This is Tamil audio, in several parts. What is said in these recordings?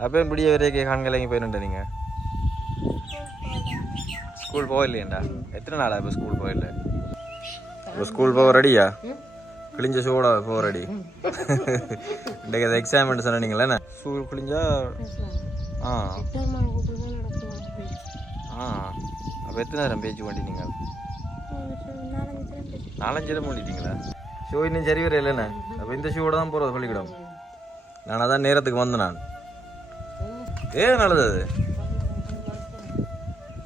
அப்போ இப்படி வரைக்கும் கண்கலங்கி போயிட்டு நீங்கள் ஸ்கூல் போகலையேண்டா. எத்தனை நாளா இப்போ ஸ்கூல் போகல? இப்போ ஸ்கூல் போக ரெடியா கிழிஞ்ச ஷூட போக ரெடி இன்றைக்கு அது எக்ஸாம் சொன்னீங்களே ஷூ கிழிஞ்சா? ஆ. ஆ. அப்போ எத்தனை நேரம் பேச்சு பண்ணி நீங்கள் நாலஞ்சு இடம் பண்ணிட்டீங்களா ஷோ இன்னும் சரி வர இல்லைண்ணே அப்போ இந்த ஷூவோட தான் போகிறது பள்ளிக்கூடம். நான் அதான் நேரத்துக்கு வந்தேன் நான். ஏன் நல்லது அது.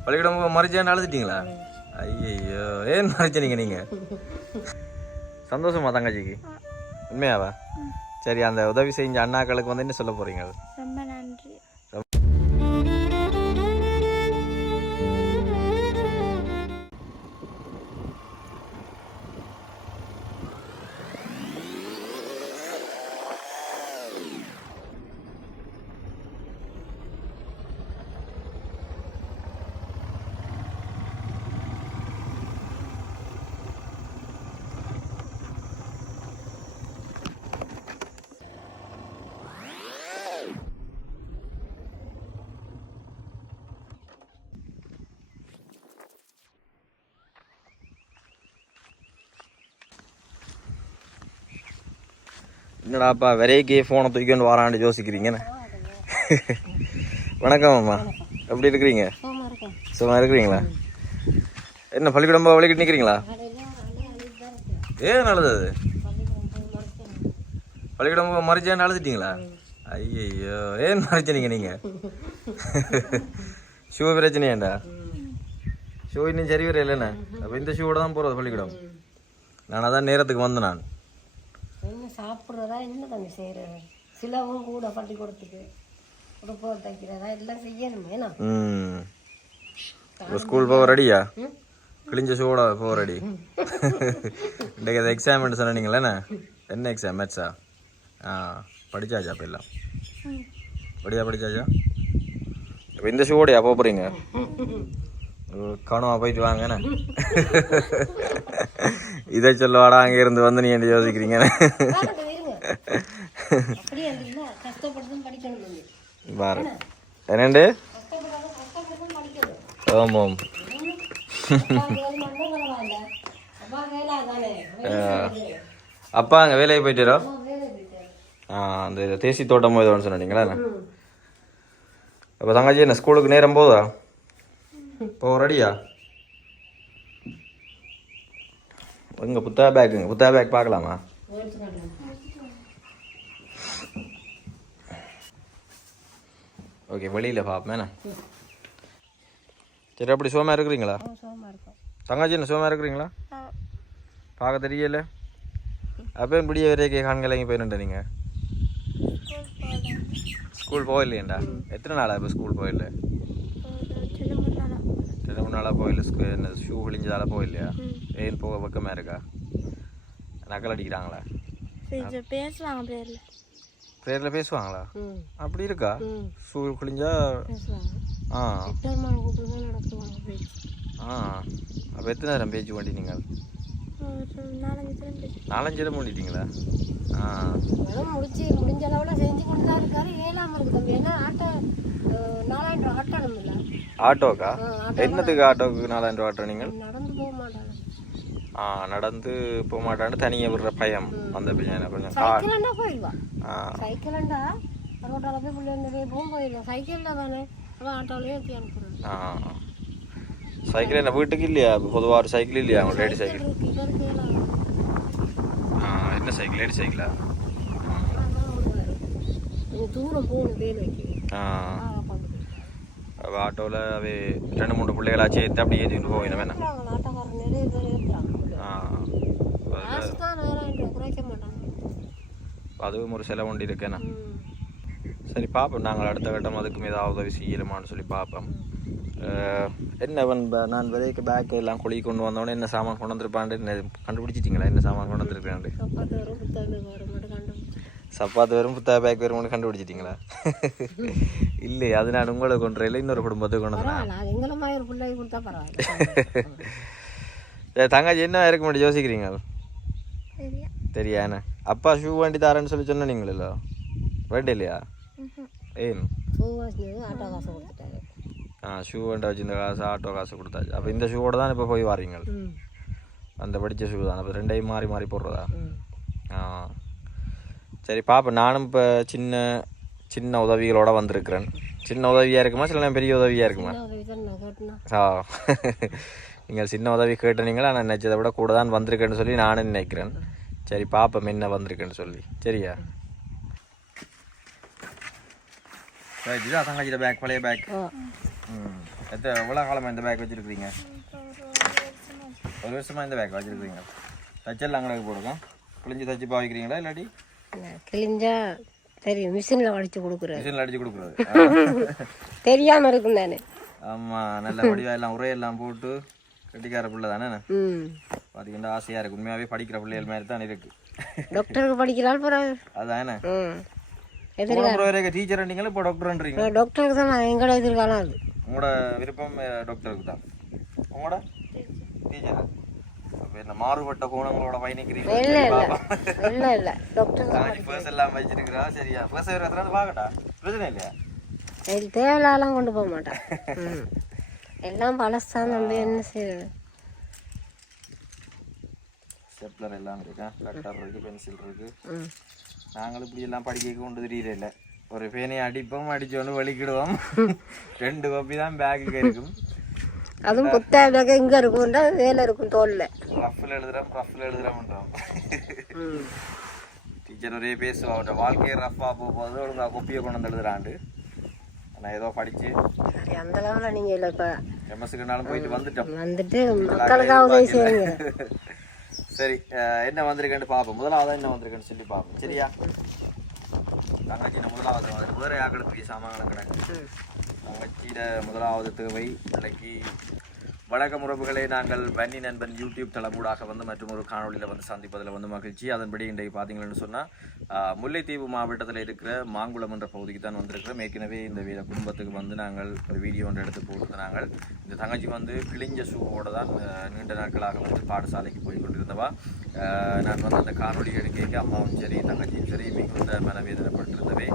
பள்ளிக்கூடம் மறைச்சா அழுதுட்டீங்களா? ஐயோ ஏன் மறைச்சனீங்க நீங்கள் சந்தோஷமா தங்கச்சிக்கு? உண்மையாவா? சரி அந்த உதவி செஞ்ச அண்ணாக்களுக்கு வந்து என்ன சொல்ல போறீங்க? அது என்னடாப்பா விரைக்கே ஃபோனை தூக்கிட்டு வரான்னு யோசிக்கிறீங்கன்னு. வணக்கம் அம்மா. எப்படி இருக்கிறீங்க? சும்மா இருக்கிறீங்களா? என்ன பள்ளிக்கூடம் போக வழிகிட்டு நிற்கிறீங்களா ஏன் நல்லது அது? பள்ளிக்கூடம் போக மறைச்சான்னு அழுதுட்டீங்களா? ஐயோ ஏன் மறைச்சனீங்க நீங்கள் ஷூ பிரச்சனையாண்டா? ஷூ இன்னும் சரி வர இல்லைண்ணே அப்போ இந்த ஷூவோட தான் போகிறது பள்ளிக்கூடம். நான் அதான் நேரத்துக்கு வந்தேன் நான். சாப்பிட்றதா என்ன தம்பி செய்கிறது சிலவும் கூட பள்ளிக்கூடத்துக்கு உடுப்பு தைக்கிறதா எல்லாம் செய்யணும் ஏன்னா இப்போ ஸ்கூல் போக ரெடியா கிழிஞ்ச ஷூவோட போக ரெடி இன்றைக்கு அது எக்ஸாம் சொன்னீங்களேண்ணே என்ன? எக்ஸாம் மேட்ஸா ஆ? படிச்சாச்சா அப்போ எல்லாம் படியா படிச்சாச்சா? இப்போ இந்த ஷூவோடையா போக போகிறீங்க கவனமாக போயிட்டு வாங்கண்ணே இதை சொல்லுவாடா அங்கே இருந்து வந்து நீ என்ன யோசிக்கிறீங்க பாரு. என்னண்டு? ஆமாம் அப்பா அங்கே வேலைக்கு போயிட்டாரோ. ஆ அந்த தேசி தோட்டம் ஒன்று சொன்னீங்களா அப்போ தங்கச்சி என்ன ஸ்கூலுக்கு நேரம் போதா இப்போ ரெடியா எங்க புத்தக பேக்குங்க புத்தக பேக் பார்க்கலாமா. ஓகே வெளியில் பார்ப்பேண்ணே சரி அப்படி இருக்கிறீங்களா? சோமா இருக்கும். தங்கச்சி என்ன சுகமாக இருக்கிறீங்களா? பார்க்க தெரியல. அப்போ இப்படியே வரைக்கும் கண்கலங்கி போயிட்டு நீங்கள் ஸ்கூல் போகலையேண்டா? எத்தனை நாளா இப்போ ஸ்கூல் போயிடல நாளாக போயில ஸ்கூ என்ன ஷூ கிழிஞ்சதால போயில்லையா ஏன் போக பக்கமாக இருக்கா நக்கல் அடிக்கிறாங்களா பேசுவாங்க பேர்ல பேசுவாங்களா ம் அப்படி இருக்கா ஷூ கிழிஞ்சா ஆ ஆ அப்போ எத்தனை நேரம் பேச்சு வண்டி நீங்கள் நாலஞ்சு இடம் பண்ணிட்டீங்களா ஆ முடிச்சு முடிஞ்ச அளவில் செஞ்சு கொண்டு தான் இருக்காரு ஏழாம இருக்கு தம்பி ஏன்னா ஆட்டோ நாலாயிரம் ரூபா ஆட்டணும் இல்லை ஆட்டோக்கா? என்னத்துக்கு ஆட்டோவுக்கு நாலாயிரம் ரூபா ஆட்டோ நீங்கள்? நடந்து போக மாட்டாங்க. ஆ நடந்து போக மாட்டான்னு தனியாக விடுற பயம் அந்த பையன் கொஞ்சம் சைக்கிள்ண்டா ரோட்டால போய் பிள்ளை நிறைய போகும் போயிடுவோம் சைக்கிளில் தானே ஆட்டோலேயே ஏற்றி ஆ. சைக்கிள் என்ன வீட்டுக்கு இல்லையா? பொதுவாக ஒரு சைக்கிள் இல்லையா? அவங்க லேடி சைக்கிள்? ஆ என்ன சைக்கிள்? லேடி சைக்கிளா? தூரம் போகணும் ஆ ஆ கொண்டு அவ ஆட்டோவில் அவை ரெண்டு மூணு பிள்ளைகளாச்சு ஏற்றி அப்படி ஏற்றிட்டு போவேன் வேணாம் அதுவும் ஒரு செலவு உண்டு இருக்கேண்ணா சரி பார்ப்போம் நாங்கள் அடுத்த கட்டம் அதுக்கும் ஏதாவது உதவி செய்யலுமான்னு சொல்லி பார்ப்போம் அஹ், என்ன அவன் ப- நான் விதைக்கு பேக் எல்லாம் குழி கொண்டு வந்தோடனே என்ன சாமான் கொண்டு வந்திருப்பான்ட்டு என்ன கண்டுபிடிச்சிட்டிங்களா? என்ன சாமான் கொண்டு வந்திருக்கான்ட்டு சப்பாத்து வரும் புத்தா பேக் வரும்னு கண்டுபிடிச்சிட்டிங்களா? இல்லை அது நான் உங்களை கொண்டு இல்லை இன்னொரு குடும்பத்துக்கு கொண்டு வந்தேன் பரவாயில்ல அது எங்களை மாதிரி ஒரு பிள்ளைக்கு கொடுத்தா பரவாயில்ல. சரி, தங்கச்சி என்ன இருக்க மாட்டேன் யோசிக்கிறீங்க? தெரியா. என்ன? அப்பா ஷூ வண்டி தரேன்னு சொல்லி சொன்னீங்களோ வேண்டே இல்லையா? ஏன் ஆ ஷூ வேண்ட வச்சிருந்த காசு ஆட்டோ காசு கொடுத்தாச்சு. அப்போ இந்த ஷூவோட தான் இப்போ போய் வாரீங்க? அந்த படித்த ஷூ தான். அப்போ ரெண்டையும் மாறி மாறி போடுறதா? ஆ. சரி பாப்பா நானும் இப்போ சின்ன சின்ன உதவிகளோட வந்திருக்கிறேன். சின்ன உதவியாக இருக்குமா சில பெரிய உதவியாக இருக்குமா? ஆ. நீங்கள் சின்ன உதவி கேட்டனீங்களா நான் நினச்சதை விட கூட தான் வந்திருக்கேன்னு சொல்லி நானும் நினைக்கிறேன். சரி பாப்போம் என்ன வந்திருக்கேன்னு சொல்லி. சரியா? இதுதான் தங்கச்சியோட பேக் பழைய பேக் ம். எத்தனை எவ்வளோ காலமாக இந்த பேக் வச்சுருக்கிறீங்க? ஒரு வருஷமாக இந்த பேக் வச்சுருக்கிறீங்க. தச்செல்லாம் அங்கே போடுங்க கிழிஞ்சு தச்சு பாவிக்கிறீங்களா இல்லாட்டி? கிழிஞ்சா தெரியும் மிஷினில் வடித்து கொடுக்குறாரு. மிஷினில் அடிச்சு கொடுக்குறது தெரியாமல் இருக்கும் தானே. ஆமாம் நல்ல வடிவா எல்லாம் உரையெல்லாம் போட்டு கட்டிக்கார பிள்ளை தானே. ம். பார்த்தீங்கன்னா ஆசையாக இருக்குது உண்மையாகவே படிக்கிற பிள்ளைகள் மாதிரி தான் இருக்குது டாக்டருக்கு படிக்கிறாள் பிறகு அதானே? ம். எதிர்காலம். அப்புறம் வரைக்கும் டீச்சர் நீங்களே இப்போ டாக்டர்ன்றீங்க டாக்டருக்கு தான் எங்களோட எதிர்காலம் அது. உங்களோட விருப்பம் டாக்டருக்கு தான். உங்களோட? டீச்சர் என்ன மாறுபட்ட கோணங்களோட பயணிக்கிறீங்க. இல்லை சரி, இல்லை. பாப்போம். இல்லை இல்லை. டாக்டர் தான் தங்கச்சி பர்ஸ் எல்லாம் வச்சிருக்கிறா. சரியா. பர்ஸ் பிரச்சனை இல்லையா? கொண்டு போக மாட்டான் எல்லாம் பழசான் நம்ம என்ன செய்யறது ஸ்டெப்லர் எல்லாம் இருக்கா? கட்டர் இருக்கு பென்சில் இருக்கு. நாங்களும் இப்படி எல்லாம் படிக்க கொண்டு தெரியல ஒரு பேனையை அடிப்போம் அடிச்சோன்னு வலிக்கிடுவோம். ரெண்டு கோப்பி தான் பேக்குக்கு இருக்கும். அதுவும் புத்தகம் இங்கே இருக்கும்டா வேலை இருக்கும் தோல்ல. ரஃபில் எழுதுறோம் ரஃபில் எழுதுறோம்ன்றோம். டீச்சர் ஒரே பேசுவா அவட்ட வாழ்க்கையை ரஃபாக போக போது ஒழுங்கா கொப்பியை கொண்டு வந்து எழுதுறாண்டு நான் ஏதோ படிச்சு. அந்த லெவலில் நீங்கள் இல்லை இப்போ? எம்எஸ்க்குனாலும் போயிட்டு வந்துட்டோம். வந்துட்டு மக்களுக்காக உதவி செய்யுங்க. சரி என்ன வந்திருக்கேன்னு பார்ப்போம். முதலாவது என்ன வந்திருக்கேன்னு சொல்லி பார்ப்போம். சரியா? தங்கச்சி நான் முதலாவது வந்து வேற யாக்களுக்கு பெரிய சாமான்களும் கிடக்கு ம் தங்கச்சியிட முதலாவது தேவை பிள்ளைக்கு வணக்கம் உறவுகளை. நாங்கள் வன்னி நண்பன் யூடியூப் தளமூடாக வந்து மற்றும் ஒரு காணொலியில் வந்து சந்திப்பதில் வந்து மகிழ்ச்சி. அதன்படி இன்றைக்கு பார்த்தீங்கன்னு சொன்னால் முல்லைத்தீவு மாவட்டத்தில் இருக்கிற மாங்குளம் என்ற பகுதிக்கு தான் வந்திருக்கிறோம். ஏற்கனவே இந்த வீர குடும்பத்துக்கு வந்து நாங்கள் ஒரு வீடியோ ஒன்று எடுத்து போட்டு நாங்கள். இந்த தங்கச்சி வந்து கிழிஞ்ச ஷூவோட தான் நீண்ட நாட்களாக வந்து பாடசாலைக்கு போய் கொண்டிருந்தவா. நான் வந்து அந்த காணொலி எடுக்க அம்மாவும் சரி தங்கச்சியும் சரி மிகுந்த மனவேதனைப்பட்டிருந்தவே.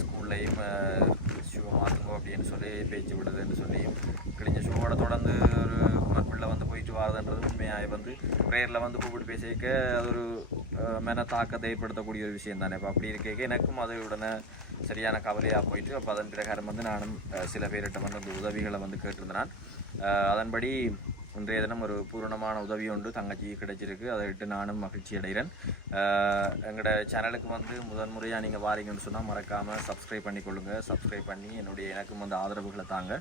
ஸ்கூல்லையும் அஹ், ஷூ மாற்றுங்க அப்படின்னு சொல்லி பேச்சு விடுதுன்னு சொல்லி கிழிஞ்ச ஷூவோட தொடர்ந்து ஒரு பிள்ளை வந்து போயிட்டு வரதுன்றது உண்மையாக வந்து ப்ரேயரில் வந்து கூப்பிட்டு பேசிக்க அது ஒரு அஹ், மன தாக்கத்தை ஏற்படுத்தக்கூடிய ஒரு விஷயம் தானே. இப்போ அப்படி இருக்க எனக்கும் அது உடனே சரியான கவலையாக போயிட்டு அப்போ அதன் பிரகாரம் வந்து நானும் சில பேர்கிட்ட வந்து அந்த உதவிகளை வந்து கேட்டிருந்தேன். அதன்படி இன்றைய தினம் ஒரு பூரணமான உதவி ஒன்று தங்கச்சி கிடைச்சிருக்கு அதை விட்டு நானும் மகிழ்ச்சி அடைகிறேன். எங்களோட சேனலுக்கு வந்து முதன் முறையாக நீங்கள் வாரீங்கன்னு சொன்னால் மறக்காமல் சப்ஸ்கிரைப் பண்ணிக்கொள்ளுங்கள் சப்ஸ்கிரைப் பண்ணி என்னுடைய எனக்கும் வந்து ஆதரவுகளை தாங்க.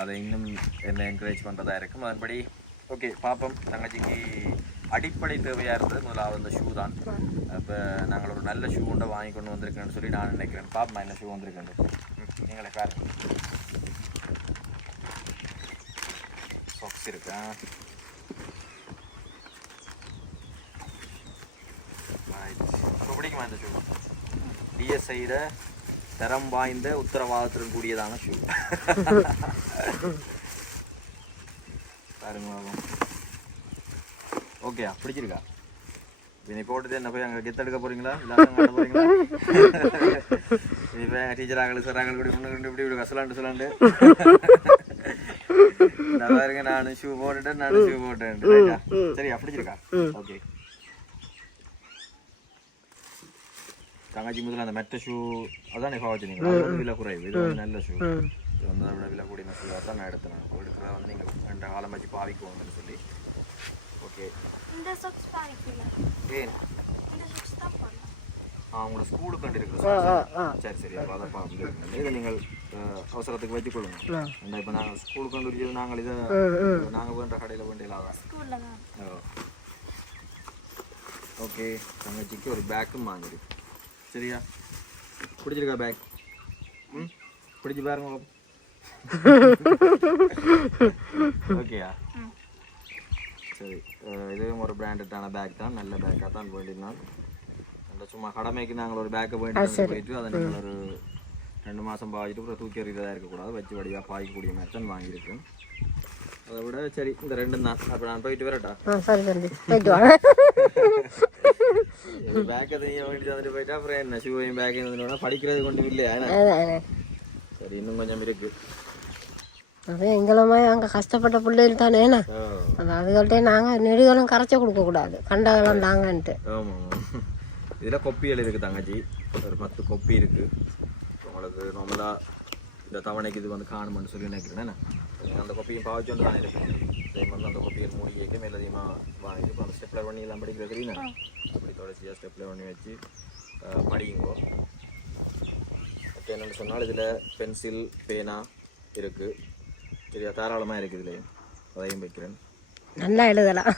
அதை இன்னும் என்னை என்கரேஜ் பண்ணுறதா இருக்கும் அதன்படி ஓகே பாப்போம். தங்கச்சிக்கு அடிப்படை தேவையாக இருந்தது முதலாவது அந்த ஷூ தான். இப்போ நாங்கள் ஒரு நல்ல ஷூ கொண்டு வாங்கி கொண்டு வந்திருக்கேன்னு சொல்லி நான் நினைக்கிறேன். பாப்பா என்ன ஷூ வந்திருக்கேன் நீங்களே பாருங்க. சாக்ஸ் இருக்கா? இப்போ பிடிக்குமா இந்த ஷூ டிஎஸ்ஐட தரம் வாய்ந்த உத்தரவாதத்துடன் கூடியதான ஷூ பாருங்க ஓகேயா பிடிச்சிருக்கா இனி போட்டுட்டு என்ன போய் அங்கே கெத்தெடுக்க போறீங்களா? இல்லாத மாட்ட போறீங்களா? இனி போய் டீச்சர் ஆகல சார் ஆகல கூட முன்னுக்கு இப்படி இப்படி கசலாண்டு சொல்லாண்டு. நான் பாருங்க நானும் ஷூ போட்டுட்டேன் நானும் ஷூ போட்டேன்? சரியா? பிடிச்சிருக்கா ஓகே தங்கச்சி முதல்ல அந்த மெட்ட ஷூ அதான் இப்போ வச்சுருந்தீங்க விலை குறைவு இது வந்து நல்ல ஷூ இது வந்து அதை விட விலை கூடிய ஷூவாக தான் நான் எடுத்தேன் எடுக்கிறத வந்து நீங்கள் ரெண்டு காலம் வச்சு பாவிக்குவோம்னு சொல்லி ஓகே இந்த சாக்ஸ் பாதிக்கல ஏன் இந்த சாக்ஸ் தான் பண்ணலாம் ஆ உங்களோட ஸ்கூலுக்கு கண்டு ஆ இருக்கிற ஆ ஆ சரி சரி அப்போ அதை பார்த்து இதை நீங்கள் அவசரத்துக்கு வச்சுக்கொள்ளுங்க ஆ. இந்த இப்போ நாங்கள் ஸ்கூலுக்கு கொண்டு இருக்கிறது நாங்கள் இதை நாங்கள் வேண்ட கடையில் தான் ஓகே தங்கச்சிக்கு ஒரு பேக்கும் வாங்கிடு சரியா? பிடிச்சிருக்கா பேக் ம்? பிடிச்சி பாருங்க ஓகேயா. சரி. இதுவும் ஒரு பிராண்டடான பேக் தான். நல்ல பேக்காக தான் வேண்டினான் அந்த சும்மா கடமைக்கு நாங்கள் ஒரு பேக்கை வேண்டி போயிட்டு அதை நீங்கள் ஒரு ரெண்டு மாதம் பாய்ச்சிட்டு அப்புறம் தூக்கி எறியதாக இருக்கக்கூடாது. வச்சு வடிவாக பாய்க்கக்கூடிய மாதிரி தான் வாங்கியிருக்கேன். அதை விட சரி இந்த ரெண்டும் தான். அப்போ நான் போயிட்டு வரட்டா? ஆ சரி தம்பி போயிட்டு வாங்க பேக்கை தனியாக வேண்டி தந்துட்டு போயிட்டா அப்புறம் என்ன? ஷூவையும் பேக்கையும் தந்துட்டு படிக்கிறது கொண்டு இல்லையா? சரி இன்னும் கொஞ்சம் இருக்கு. அதே எங்களுமே அங்கே கஷ்டப்பட்ட பிள்ளைகள் தானே என்ன? அது அதுகள்கிட்ட நாங்கள் நெடுகளும் கரைச்சி கொடுக்கக்கூடாது கண்டதெல்லாம் தாங்கன்ட்டு. ஆமாம் இதில் கொப்பிகள் இருக்குது தங்கச்சி. ஒரு பத்து கொப்பி இருக்குது உங்களுக்கு நார்மலாக இந்த தவணைக்கு இது வந்து காணுமென்னு சொல்லி நினைக்கிறேன். நீங்கள் அந்த கொப்பியும் பாவச்சு வந்து தானே இருக்கீங்க அதே மாதிரி அந்த கொப்பிகள் மூடி கேட்க மேலதிகமாக வாங்கிட்டு இப்போ அந்த ஸ்டெப்லர் பண்ணி எல்லாம் படிக்கிற சரிண்ணா அப்படி தொடர்ச்சியாக ஸ்டெப்லர் பண்ணி வச்சு படியுங்கோ. ஓகே என்னென்னு சொன்னால் இதில் பென்சில் பேனா இருக்குது சரியா? தாராளமாக இருக்குது இதுலேயும் அதையும் வைக்கிறேன். நல்லா எழுதலாம்.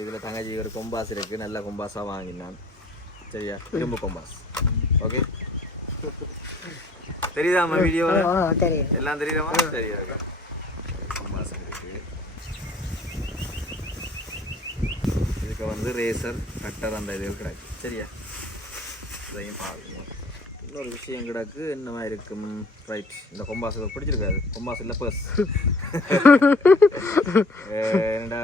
இதில் தங்கச்சி ஒரு கொம்பாஸ் இருக்கு. நல்ல கொம்பாஸாக வாங்கினான். சரியா? இரும்பு கொம்பாஸ். ஓகே? தெரியுதாம்மா வீடியோ ஓ தெரியும். எல்லாம் தெரியுதாம்மா? இருக்கு இதுக்கு வந்து ரேசர் கட்டர் அந்த இது கிடக்கு. சரியா? இதையும் பார்க்கணும் இன்னொரு விஷயம் கிடக்கு என்னவா இருக்கும்? ரைட் இந்த கொம்பாஸ் பிடிச்சிருக்காது. கொம்பாஸ் இல்லை பர்ஸ் என்னடா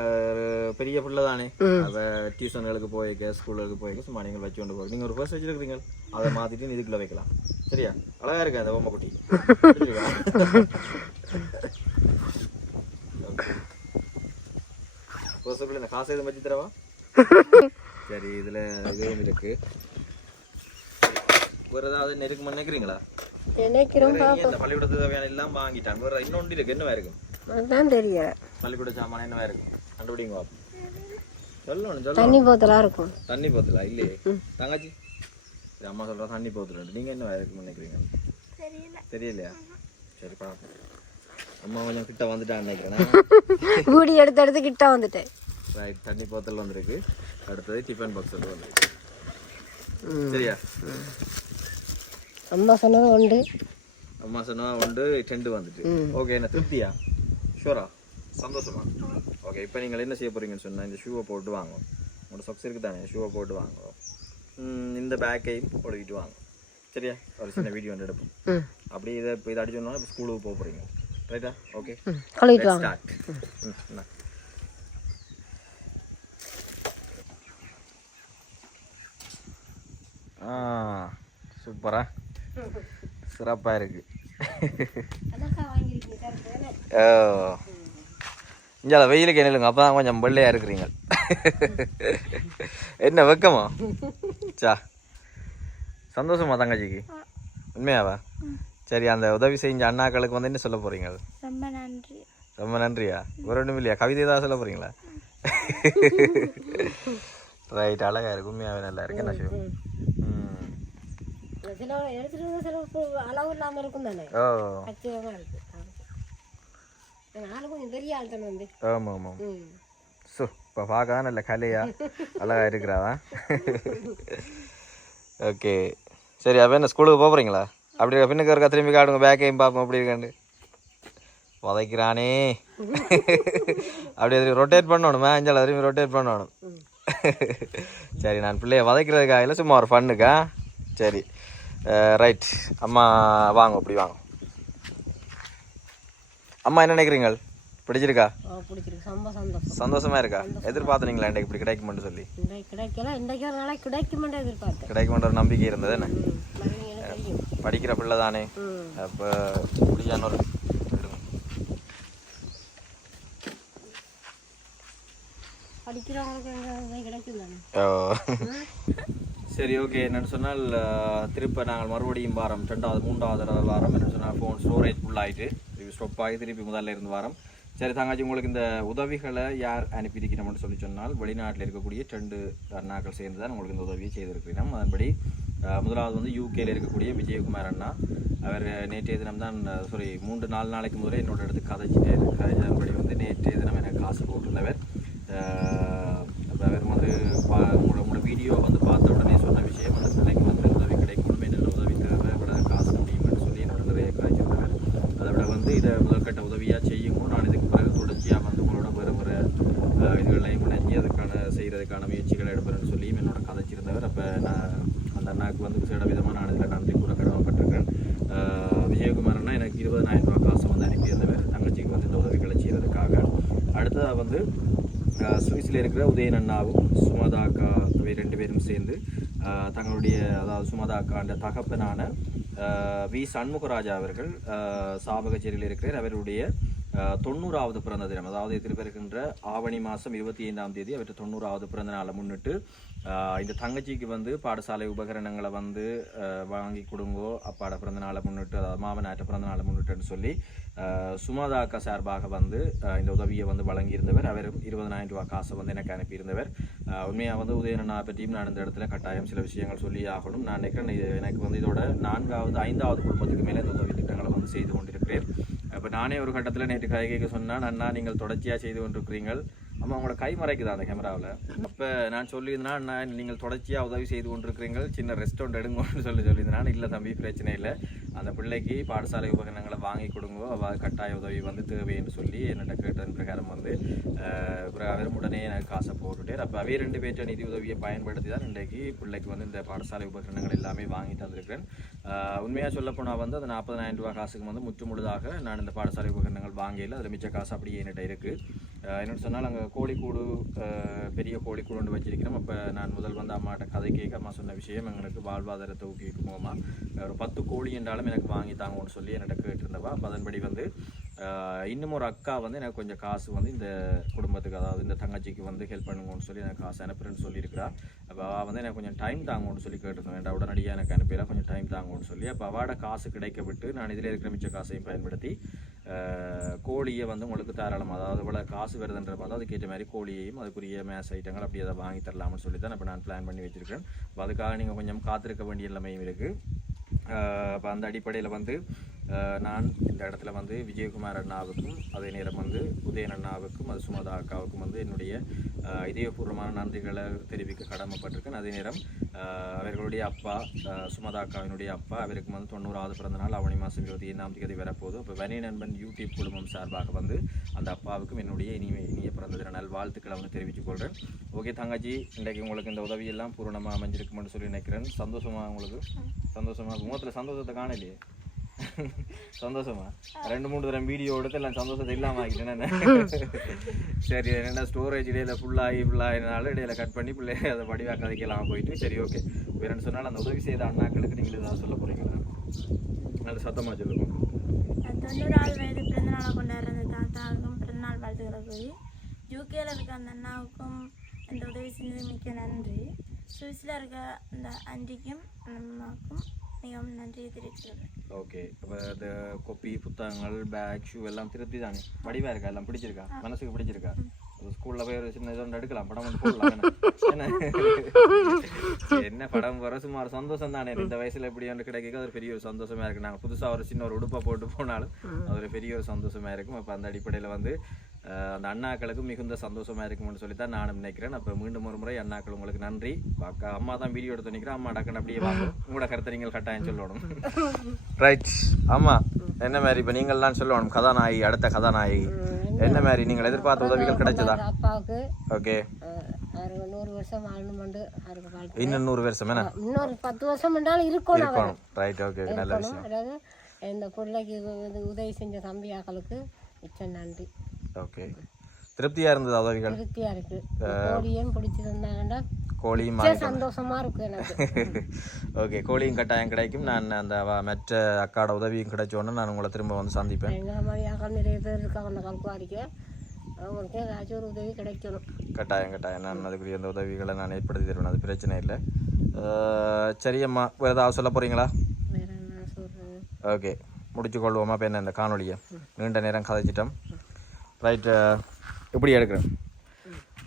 பெரிய பிள்ளை தானே. அதை டியூஷன்களுக்கு போயிருக்க ஸ்கூலுக்கு போயிருக்க சும்மா நீங்கள் வச்சு கொண்டு போகிறோம் நீங்கள் ஒரு பர்ஸ் வச்சிருக்கீங்க அதை மாற்றிட்டு இதுக்குள்ள வைக்கலாம். சரியா? அழகா இருக்கு அந்த பொம்மை குட்டி பர்ஸுக்குள்ள இந்த காசு எதுவும் வச்சு தரவா? சரி இதில் இதுவும் இருக்கு. வேறு ஏதாவது நெருக்கமாக நினைக்கிறீங்களா? நினைக்கிறோம் இந்த பள்ளிக்கூடத்து தேவையான எல்லாம் வாங்கிட்டான் வேற இன்னொன்று இருக்கு. என்னவா இருக்கும் அதுதான் தெரியல பள்ளிக்கூட சாமான என்னவா இருக்கும் கண்டுபிடிங்க பாப்போம். சொல்லணும் சொல்லணும். தண்ணி போத்தலாக இருக்கும். தண்ணி போத்தலா? இல்லையே. தங்கச்சி? சரி அம்மா சொல்றா தண்ணி போத்தல நீங்க என்ன இருக்கும்னு நினைக்கிறீங்க? தெரியல. தெரியலையா? சரி பார்ப்போம் அம்மா கொஞ்சம் கிட்ட வந்துட்டான்னு நினைக்கிறேன். கூடி எடுத்து எடுத்து கிட்ட வந்துட்டேன். ரைட் தண்ணி போத்தல் வந்திருக்கு. அடுத்தது டிஃபன் பாக்ஸ் வந்திருக்கு. சரியா? அம்மா சொன்னது உண்டு. அம்மா சொன்னா உண்டு டெண்டு வந்துட்டு. ஓகே என்ன திருப்தியா? ஷூரா சந்தோஷமா? ஓகே இப்போ நீங்கள் என்ன செய்ய போறீங்கன்னு சொன்னா இந்த ஷூவை போட்டு வாங்க. உங்களோட சொக்ஸ் இருக்கு தானே ஷூவை போட்டு வாங்க. இந்த பேக்கையும் போட்டுக்கிட்டு வாங்க. சரியா? ஒரு சின்ன வீடியோ ஒன்று எடுப்போம். ம். அப்படி இதை இப்போ இதை அடிச்சோன்னா இப்போ ஸ்கூலுக்கு போக போறீங்க. ரைட்டா ஓகே ம் கழுவிட்டு வாங்க ஸ்டார்ட் ஆ சூப்பரா. சிறப்பாக இருக்கு. ஓ. இங்கே வெயிலுக்கு என்னலுங்க அப்போ தான் கொஞ்சம் வெள்ளையா இருக்கிறீங்க. என்ன வெக்கமா? சா. சந்தோஷமா தங்கச்சிக்கு? உண்மையாவா? சரி அந்த உதவி செஞ்ச அண்ணாக்களுக்கு வந்து என்ன சொல்ல போறீங்க? ரொம்ப நன்றி. ரொம்ப நன்றியா? ஒரு ஒன்றும் இல்லையா? கவிதை ஏதாவது சொல்ல போறீங்களா? ரைட் அழகா இருக்கு. உண்மையாவே நல்லா இருக்கு. என்ன சில எடுத்துட்டு வந்த சில இப்போ அளவு இல்லாமல் இருக்கும் தானே ஓ கச்சிதமாக இருக்கு ஆளு கொஞ்சம் பெரிய ஆள் தானே வந்து ஆமாம் ஆமாம் ஸோ இப்போ பார்க்க நல்ல கலையா அழகா இருக்கிறாவா ஓகே சரி அப்போ என்ன ஸ்கூலுக்கு போக போகிறீங்களா அப்படி பின்னுக்கு இருக்கா திரும்பி காட்டுங்க பேக்கையும் பார்ப்போம் அப்படி இருக்காண்டு உதைக்கிறானே அப்படியே திரும்பி ரொட்டேட் பண்ணணும் மேஞ்சல திரும்பி ரொட்டேட் பண்ணணும் சரி நான் பிள்ளைய வதைக்கிறதுக்காக இல்லை சும்மா ஒரு ஃபன்னுக்கா சரி ரைட் அம்மா வாங்க அப்படி வாங்க. அம்மா என்ன நினைக்கிறீங்க பிடிச்சிருக்கா? சந்தோஷம். இருக்கா? எதிர்பார்த்தனீங்களா இன்றைக்கு இப்படி கிடைக்குமென்னு சொல்லி? கிடைக்குமென்ற ஒரு நம்பிக்கை இருந்தது என்ன? படிக்கிற பிள்ளை தானே. அப்போ முடியான்னு ஒரு. படிக்கிறவங்களுக்கு கிடைக்கும் தானே ஓ. சரி ஓகே என்னென்னு சொன்னால் அஹ், திருப்ப நாங்கள் மறுபடியும் வாரம் ரெண்டாவது மூன்றாவது வாரம் என்ன சொன்னால் ஃபோன் ஸ்டோரேஜ் ஃபுல்லாகிட்டு திருப்பி ஸ்டாப் ஆகி திருப்பி முதல்ல இருந்து வாரம். சரி தங்காச்சி உங்களுக்கு இந்த உதவிகளை யார் அனுப்பியிருக்கிறோம்னு சொல்லி சொன்னால் வெளிநாட்டில் இருக்கக்கூடிய ரெண்டு அண்ணாக்கள் சேர்ந்து தான் உங்களுக்கு இந்த உதவியை செய்திருக்கிறோம். அதன்படி முதலாவது வந்து யூகேல இருக்கக்கூடிய விஜயகுமார் அண்ணா. அவர் நேற்றைய தினம் தான் சாரி மூன்று நாலு நாளைக்கு முதலே என்னோட இடத்துக்கு கதைச்சிட்டார் கதைச்சதன்படி வந்து நேற்றைய தினம் எனக்கு காசு போட்டுள்ளவர். அவர் வந்து பா உங்களோட வீடியோ வந்து பார்த்த உடனே சொன்ன விஷயம் அந்த பிள்ளைக்கு வந்து உதவி கிடைக்கும் நல்ல உதவி தேவை விட காசு முடியும்னு சொல்லி என்னோட நிறைய காய்ச்சிருந்தவர் அதை விட வந்து இதை முதற்கட்ட உதவியாக செய்யுமோ நான் இதுக்கு பிறகு தொடர்ச்சியாக வந்து உங்களோட வேறு வேறு இதுகளையும் இணைஞ்சி அதுக்கான செய்கிறதுக்கான முயற்சிகளை எடுப்பேன்னு சொல்லியும் என்னோட கதைச்சிருந்தவர். அப்போ நான் அந்த அண்ணாவுக்கு வந்து விசேட விதமாக நான் இதில் நன்றி கூற கடமைப்பட்டிருக்கேன். அஹ், விஜயகுமாரன்னா எனக்கு இருபதனாயிரம் ரூபா காசு வந்து அனுப்பியிருந்தவர். தங்கச்சிக்கு வந்து இந்த உதவிகளை செய்கிறதுக்காக அடுத்ததாக வந்து சுவிஸில் இருக்கிற உதயன் அண்ணாவும் சுமதா அக்கா இவை ரெண்டு பேரும் சேர்ந்து தங்களுடைய அதாவது சுமதா அக்காண்ட தகப்பனான வி. சண்முகராஜா அவர்கள் சாபகச்சேரியில் இருக்கிற இருக்கிறார். அவருடைய தொண்ணூறாவது பிறந்த தினம் அதாவது எதிர்வருகின்ற ஆவணி மாதம் இருபத்தி ஐந்தாம் தேதி அவற்றை தொண்ணூறாவது பிறந்த நாளை முன்னிட்டு இந்த தங்கச்சிக்கு வந்து பாடசாலை உபகரணங்களை வந்து வாங்கி கொடுங்கோ அப்பாட பிறந்த நாளை முன்னிட்டு அதாவது மாமனாற்ற பிறந்த நாளை முன்னிட்டுன்னு சொல்லி அஹ், சார்பாக வந்து இந்த உதவியை வந்து வழங்கியிருந்தவர். அவரும் இருபதனாயிரம் ரூபாய் காசை வந்து எனக்கு அனுப்பியிருந்தவர். உண்மையாக வந்து உதயநன்னா பற்றியும் நான் இந்த இடத்துல கட்டாயம் சில விஷயங்கள் சொல்லி ஆகணும். நான் நினைக்கிறேன் இது எனக்கு வந்து இதோட நான்காவது ஐந்தாவது குடும்பத்துக்கு மேலே இந்த உதவி திட்டங்களை வந்து செய்து கொண்டிருக்கிறேன். இப்போ நானே ஒரு கட்டத்தில் நேற்று கைகைக்கு சொன்னால் அண்ணா நீங்கள் தொடர்ச்சியாக செய்து கொண்டிருக்கிறீர்கள். ஆமாம் உங்களோட கை மறைக்குதா அந்த கேமராவில் அப்போ நான் சொல்லியிருந்தேன் நான் நீங்கள் தொடர்ச்சியாக உதவி செய்து கொண்டிருக்கிறீங்கள் சின்ன ரெஸ்டாரண்ட் எடுங்கன்னு சொல்லி சொல்லியிருந்தேன் இல்லை தம்பி பிரச்சனை இல்லை. அந்த பிள்ளைக்கு பாடசாலை உபகரணங்களை வாங்கி கொடுங்கோ அவள் கட்டாய உதவி வந்து தேவைன்னு சொல்லி என்னட்ட கேட்டதன் பிரகாரம் வந்து அஹ், அவரும் உடனே எனக்கு காசை போட்டுட்டார் அப்போ அவை ரெண்டு பேர்ட்ட நிதி உதவியை பயன்படுத்தி தான் இன்றைக்கு பிள்ளைக்கு வந்து இந்த பாடசாலை உபகரணங்கள் எல்லாமே வாங்கி தந்திருக்கிறேன். உண்மையாக சொல்லப்போனால் வந்து அந்த நாற்பதாயிரம் ரூபாய் காசுக்கு வந்து முற்று முழுதாக நான் இந்த பாடசாலை உபகரணங்கள் வாங்கல அதில் மிச்ச காசு அப்படியே என்கிட்ட இருக்குது என்னென்னு சொன்னால் அங்கே கோழிக்கூடு பெரிய கோழிக்கூடு ஒன்று வச்சிருக்கிறோம். அப்போ நான் முதல் வந்து அம்மாட்ட கதை கேட்க அம்மா சொன்ன விஷயம் எங்களுக்கு வாழ்வாதாரத்தை ஊக்குவிக்குமோமா ஒரு பத்து கோழி என்றாலும் எனக்கு வாங்கி தாங்கன்னு சொல்லி என்கிட்ட கேட்டிருந்தவா. அப்போ அதன்படி வந்து இன்னும் ஒரு அக்கா வந்து எனக்கு கொஞ்சம் காசு வந்து இந்த குடும்பத்துக்கு அதாவது இந்த தங்கச்சிக்கு வந்து ஹெல்ப் பண்ணுங்கன்னு சொல்லி எனக்கு காசு அனுப்புறேன்னு சொல்லியிருக்கிறா. அப்போ அவள் வந்து எனக்கு கொஞ்சம் டைம் தாங்கன்னு சொல்லி கேட்டிருந்தேன் ஏன்டா உடனடியாக எனக்கு அனுப்பிடலாம் கொஞ்சம் டைம் தாங்கன்னு சொல்லி. அப்போ அவாட காசு கிடைக்க விட்டு நான் இதில் இருக்கிற மிச்ச காசையும் பயன்படுத்தி கோழியை வந்து உங்களுக்கு தாராளமாக அதாவது இவ்வளோ காசு வருதுன்ற பார்த்தா அதுக்கேற்ற மாதிரி கோழியையும் அதுக்குரிய மேஸ் ஐட்டங்கள் அப்படி அதை வாங்கி தரலாம்னு சொல்லி தான் இப்போ நான் பிளான் பண்ணி வச்சுருக்கேன் அதுக்காக நீங்கள் கொஞ்சம் காத்திருக்க வேண்டிய நிலைமையும் இருக்குது அந்த அடிப்படையில் வந்து நான் இந்த இடத்துல வந்து விஜயகுமார் அண்ணாவுக்கும் அதே நேரம் வந்து உதயன் அண்ணாவுக்கும் அது சுமதா அக்காவுக்கும் வந்து என்னுடைய இதயபூர்வமான நன்றிகளை தெரிவிக்க கடமைப்பட்டிருக்கேன். அதே நேரம் அவர்களுடைய அப்பா சுமதா அக்காவினுடைய அப்பா அவருக்கு வந்து தொண்ணூறாவது பிறந்த நாள் ஆவணி மாதம் இருபத்தி ஐந்தாம் தேதி வரப்போகுது. அப்போ வனி நண்பன் யூடியூப் குழுமம் சார்பாக வந்து அந்த அப்பாவுக்கும் என்னுடைய இனிய இனிய பிறந்த தின வாழ்த்துக்களை வந்து தெரிவித்துக் கொள்கிறேன் ஓகே தங்கச்சி இன்றைக்கு உங்களுக்கு இந்த உதவியெல்லாம் பூரணமாக அமைஞ்சிருக்குமென்னு சொல்லி நினைக்கிறேன். சந்தோஷமா உங்களுக்கு? சந்தோஷமா? முகத்தில் சந்தோஷத்தை காணலையே? சந்தோஷமா? ரெண்டு மூணு தரம் வீடியோ எடுத்து எல்லாம் சந்தோஷத்தை இல்லாமல் ஆகிட்டேன் சரி என்னென்ன ஸ்டோரேஜ் இடையில ஃபுல்லாகி ஃபுல்லாகினால இடையில கட் பண்ணி பிள்ளை அதை படிவாக கதைக்கலாம் போயிட்டு. சரி ஓகே வேறன்னு சொன்னால் அந்த உதவி செய்த அண்ணாக்களுக்கு நீங்கள் ஏதாவது சொல்ல போகிறீங்களா நல்ல சத்தமாக சொல்லுங்க. தொண்ணூறாவது வயது பிறந்தநாளை கொண்டாடுற அந்த தாத்தாவுக்கும் பிறந்தநாள் வாழ்த்துக்களை போய் யூகேல இருக்க அந்த அண்ணாவுக்கும் இந்த உதவி செஞ்சது மிக்க நன்றி. சுவிஸில் இருக்க அந்த அண்டிக்கும் அந்த அம்மாவுக்கும் ஓகே அப்போ இந்த கொப்பி புத்தகங்கள் பேக் ஷூ எல்லாம் திருப்தி தானே இருக்கா எல்லாம் பிடிச்சிருக்கா மனசுக்கு பிடிச்சிருக்கா ஸ்கூல்ல போய் ஒரு சின்ன எடுக்கலாம் படம் போடலாம் என்ன? படம் சும்மா ஒரு சந்தோஷம் தானே இந்த வயசுல இப்படி ஒன்று கிடைக்க அது ஒரு பெரிய ஒரு சந்தோஷமா இருக்கு நாங்க புதுசா ஒரு சின்ன ஒரு உடுப்பை போட்டு போனாலும் அது ஒரு பெரிய ஒரு சந்தோஷமா இருக்கும் அப்ப அந்த அடிப்படையில வந்து அந்த அண்ணாக்களுக்கும் மிகுந்த சந்தோஷமா இருக்கும்னு சொல்லி தான் நானும் நினைக்கிறேன். அப்ப மீண்டும் ஒரு முறை அண்ணாக்கள் உங்களுக்கு நன்றி. அக்கா அம்மா தான் வீடியோ எடுத்து நிற்கிறேன் அம்மா டக்குன்னு அப்படியே வாங்க. உங்களோட கருத்தை நீங்கள் கட்டாயம் சொல்லணும். ரைட் ஆமா என்ன மாதிரி இப்போ நீங்கள்லாம் சொல்லணும்? கதாநாயகி அடுத்த கதாநாயகி. என்ன மாதிரி நீங்கள் எதிர்பார்த்த உதவிகள் கிடைச்சதா? அப்பாவுக்கு ஓகே நூறு வருஷம் வாழணுமெண்டு இன்னும் நூறு வருஷம் என்ன? இன்னொரு பத்து வருஷம் என்றாலும் இருக்கணும் ரைட் ஓகே நல்ல விஷயம். அதாவது இந்த பிள்ளைக்கு உதவி செஞ்ச தம்பியாக்களுக்கு மிச்சம் நன்றி. ஓகே. திருப்தியா இருந்தது உதவிகள் கோழியும் பிடிச்சி தந்தாங்கன்னா கோழியும் சந்தோஷமா இருக்கு எனக்கு. ஓகே கோழியும் கட்டாயம் கிடைக்கும். நான் அந்த மற்ற அக்காட உதவியும் கிடைச்சோன்னு நான் உங்களை திரும்ப வந்து சந்திப்பேன். எங்களை நிறைய பேர் இருக்காங்க அந்த கல்குவாரிக்கு அவங்களுக்கு ஏதாச்சும் ஒரு உதவி கிடைக்கணும். கட்டாயம் கட்டாயம். நான் அதுக்குரிய அந்த உதவிகளை நான் ஏற்படுத்தி தருவேன். அது பிரச்சனை இல்லை. அஹ், சரி அம்மா வேறு ஏதாவது சொல்ல போகிறீங்களா ஓகே முடிச்சு கொள்வோமா இப்போ என்ன இந்த காணொலியை நீண்ட நேரம் கதைச்சிட்டோம். ரைட் uh, இப்படி எடுக்கிறேன்.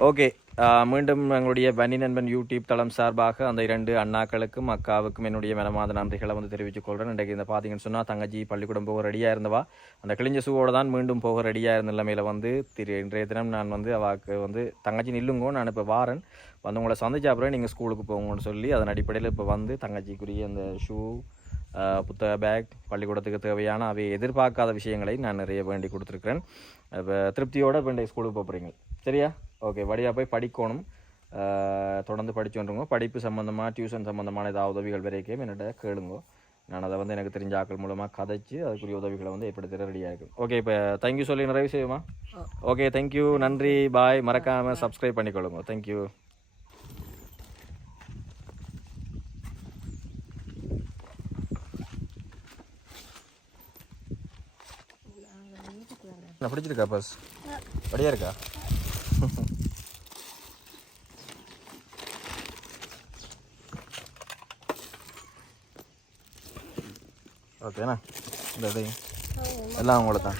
ஓகே uh, மீண்டும் எங்களுடைய பனி நண்பன் யூடியூப் தளம் சார்பாக அந்த இரண்டு அண்ணாக்களுக்கும் அக்காவுக்கும் என்னுடைய மனமாத நன்றிகளை வந்து தெரிவித்துக் கொள்கிறேன் இன்றைக்கு இந்த பார்த்தீங்கன்னு சொன்னால் தங்கச்சி பள்ளிக்கூடம் போக ரெடியாக இருந்தவா? அந்த கிழிஞ்ச ஷூவோட தான் மீண்டும் போக ரெடியாக இருந்த நிலைமையில் வந்து திரு இன்றைய தினம் நான் வந்து அவாக்கு வந்து தங்கச்சி நில்லுங்கோ நான் இப்போ வாரன். வந்து உங்களை சந்திச்ச அப்புறம் நீங்கள் ஸ்கூலுக்கு போங்கன்னு சொல்லி அதன் அடிப்படையில் இப்போ வந்து தங்கச்சிக்குரிய அந்த ஷூ புத்தக பேக் பள்ளிக்கூடத்துக்கு தேவையான அவை எதிர்பார்க்காத விஷயங்களை நான் நிறைய வேண்டி கொடுத்துருக்குறேன். இப்போ திருப்தியோட இப்போ ஸ்கூலுக்கு போகிறீங்க சரியா? ஓகே வழியாக போய் படிக்கணும். தொடர்ந்து படிச்சு வந்துருங்க. படிப்பு சம்மந்தமாக டியூஷன் சம்மந்தமான ஏதாவது உதவிகள் வரைக்கும் என்னிட்ட கேளுங்க. நான் அதை வந்து எனக்கு தெரிஞ்ச ஆக்கள் மூலமாக கதைச்சு அதுக்குரிய உதவிகளை வந்து ஏற்படுத்த ரெடியாக இருக்கும் ஓகே இப்போ தேங்க்யூ சொல்லி நிறைவு செய்யுமா ஓகே தேங்க்யூ நன்றி. பாய் மறக்காமல் சப்ஸ்கிரைப் பண்ணிக்கொள்ளுங்க. தேங்க்யூ என்ன பிடிச்சிருக்கா பஸ்? படியா இருக்கா? ஓகேண்ணா இந்த இதையும். எல்லாம் உங்களை தான்.